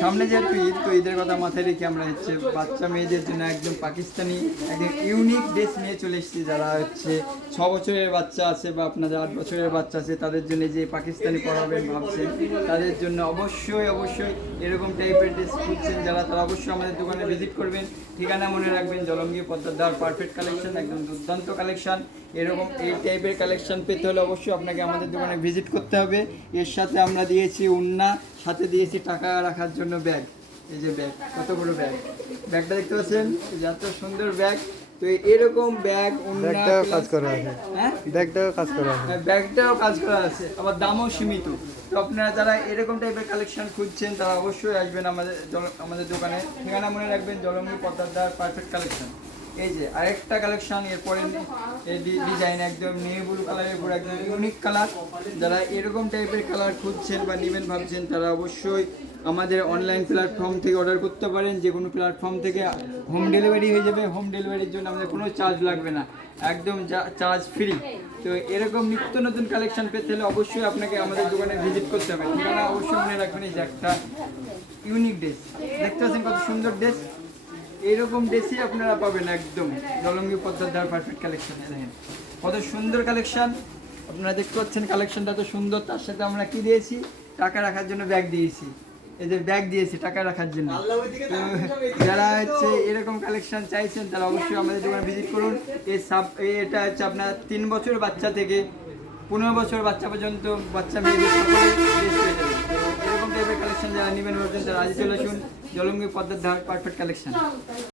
সামনে যেহেতু ঈদ, তো ঈদের কথা মাথায় রেখে আমরা হচ্ছে বাচ্চা মেয়েদের জন্য একদম পাকিস্তানি একদম ইউনিক ড্রেস নিয়ে চলে এসেছি। যারা হচ্ছে 6 বছরের বাচ্চা আছে বা আপনাদের 8 বছরের বাচ্চা আছে, তাদের জন্য যে পাকিস্তানি পরাবেন ভাবছেন, তাদের জন্য অবশ্যই অবশ্যই এরকম টাইপের ড্রেস খুঁজছেন যারা, তারা অবশ্যই আমাদের দোকানে ভিজিট করবেন। ঠিকানা মনে রাখবেন, জলঙ্গি পদ্মার পারফেক্ট কালেকশন, একদম দুর্দান্ত কালেকশন। এরকম এই টাইপের কালেকশন পেতে হলে অবশ্যই আপনাকে আমাদের দোকানে ভিজিট করতে হবে। এর সাথে আমরা দিয়েছি ওড়না, সাথে দিয়েছি টাকা রাখার জন্য ব্যাগ। এই যে ব্যাগ, কত বড় ব্যাগ, ব্যাগটা দেখতে পাচ্ছেন, এত সুন্দর ব্যাগ। তো এরকম ব্যাগ, ব্যাগটাও কাজ করা আছে, হ্যাঁ ব্যাগটাও কাজ করা আছে, ব্যাগটাও কাজ করা আছে, আবার দামও সীমিত। তো আপনারা যারা এরকম টাইপের কালেকশন খুঁজছেন তারা অবশ্যই আসবেন আমাদের দোকানে। ঠিকানা মনে রাখবেন, জলঙ্গি পদ্মার পারফেক্ট কালেকশন। এই যে আরেকটা কালেকশন, এরপরে এই ডিজাইন একদম নেভি ব্লু কালারের উপর একদম ইউনিক কালার। যারা এরকম টাইপের কালার খুঁজছেন বা নেবেন ভাবছেন, তারা অবশ্যই আমাদের অনলাইন প্ল্যাটফর্ম থেকে অর্ডার করতে পারেন। যে কোনো প্ল্যাটফর্ম থেকে হোম ডেলিভারি হয়ে যাবে। হোম ডেলিভারির জন্য আমাদের কোনো চার্জ লাগবে না, একদম চার্জ ফ্রি। তো এরকম নিত্য নতুন কালেকশন পেতে হলে অবশ্যই আপনাকে আমাদের দোকানে ভিজিট করতে হবে। ঠিকানা অবশ্যই মনে রাখবেন। এই যে একটা ইউনিক ড্রেস দেখতে পাচ্ছেন, কত সুন্দর ড্রেস। এইরকম ড্রেসই আপনারা পাবেন একদম জলঙ্গি পদ্মার পারফেক্ট কালেকশন। দেখেন কত সুন্দর কালেকশন, আপনারা দেখতে পাচ্ছেন কালেকশনটা তো সুন্দর। তার সাথে আমরা কি দিয়েছি, টাকা রাখার জন্য ব্যাগ দিয়েছি। এই যে ব্যাগ দিয়েছি টাকা রাখার জন্য। তো যারা হচ্ছে এরকম কালেকশন চাইছেন তারা অবশ্যই আমাদের দোকানে ভিজিট করুন। এটা হচ্ছে আপনার 3 বছর বাচ্চা থেকে 15 বছর বাচ্চা পর্যন্ত বাচ্চা মেয়েদের সকলে ড্রেস পেয়ে যাবেন। তো এরকম টাইপের কালেকশন যারা নেবেন ভাবছেন তারা আজই চলে আসুন, জলঙ্গি পদ্মার পারফেক্ট কালেকশন।